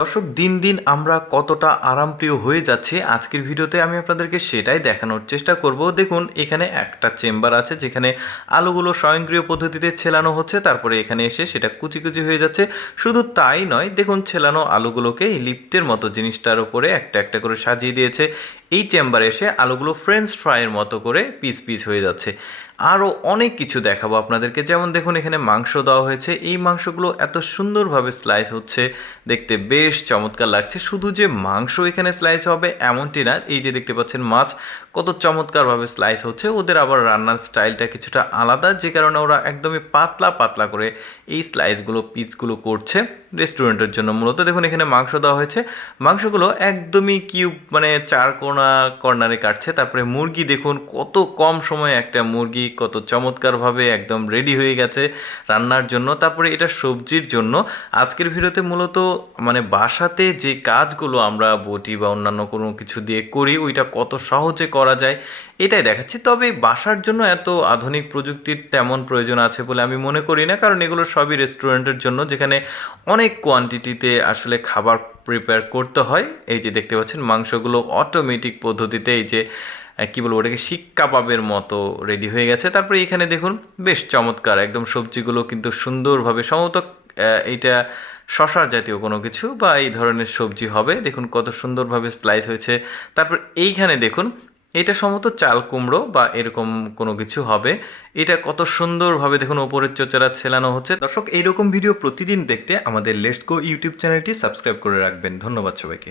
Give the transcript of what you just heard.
দর্শক, দিন দিন আমরা কতটা আরামপ্রিয় হয়ে যাচ্ছি আজকের ভিডিওতে আমি আপনাদেরকে সেটাই দেখানোর চেষ্টা করব। দেখুন, এখানে একটা চেম্বার আছে যেখানে আলুগুলো স্বয়ংক্রিয় পদ্ধতিতে ছেলানো হচ্ছে, তারপরে এখানে এসে সেটা কুচি কুচি হয়ে যাচ্ছে। শুধু তাই নয়, দেখুন ছেলানো আলুগুলোকে এই লিফটের মতো জিনিসটার উপরে একটা একটা করে সাজিয়ে দিয়েছে। এই চেম্বারে এসে আলুগুলো ফ্রেঞ্চ ফ্রাইয়ের মতো করে পিস পিস হয়ে যাচ্ছে। আরও অনেক কিছু দেখাবো আপনাদেরকে, যেমন দেখুন এখানে মাংস দেওয়া হয়েছে। এই মাংসগুলো এত সুন্দরভাবে স্লাইস হচ্ছে, দেখতে বেশ চমৎকার লাগছে। শুধু যে মাংস এখানে স্লাইস হবে এমনটি না, এই যে দেখতে পাচ্ছেন মাছ কত চমৎকারভাবে স্লাইস হচ্ছে। ওদের আবার রান্নার স্টাইলটা কিছুটা আলাদা, যে কারণে ওরা একদমই পাতলা পাতলা করে এই স্লাইসগুলো পিসগুলো করছে রেস্টুরেন্টের জন্য। মূলত দেখুন এখানে মাংস দেওয়া হয়েছে, মাংসগুলো একদমই কিউব মানে চার কোনা কর্নারে কাটছে। তারপরে মুরগি দেখুন, কত কম সময়ে একটা মুরগি কত চমৎকারভাবে একদম রেডি হয়ে গেছে রান্নার জন্য। তারপরে এটা সবজির জন্য। আজকের ভিডিওতে মূলত মানে বাসাতে যে কাজগুলো আমরা বটি বা অন্যান্য কোনো কিছু দিয়ে করি, ওইটা কত সহজে করা যায় এটাই দেখাচ্ছি। তবে বাসার জন্য এত আধুনিক প্রযুক্তির তেমন প্রয়োজন আছে বলে আমি মনে করি না, কারণ এগুলো সবই রেস্টুরেন্টের জন্য, যেখানে অনেক কোয়ান্টিটিতে আসলে খাবার প্রিপেয়ার করতে হয়। এই যে দেখতে পাচ্ছেন মাংসগুলো অটোমেটিক পদ্ধতিতে এই যে কী বলবো ওটাকে শিক কাবাবের মতো রেডি হয়ে গেছে। তারপরে এখানে দেখুন বেশ চমৎকার একদম সবজিগুলো কিন্তু সুন্দরভাবে সম্ভবত এইটা শশার জাতীয় কোনো কিছু বা এই ধরনের সবজি হবে। দেখুন কত সুন্দরভাবে স্লাইস হয়েছে। তারপর এইখানে দেখুন এটা সম্ভবত চাল কুমড়ো বা এরকম কোনো কিছু হবে। এটা কত সুন্দরভাবে দেখুন ওপরের চোচারা ছেলানো হচ্ছে। দর্শক, এইরকম ভিডিও প্রতিদিন দেখতে আমাদের লেটস গো ইউটিউব চ্যানেলটি সাবস্ক্রাইব করে রাখবেন। ধন্যবাদ সবাইকে।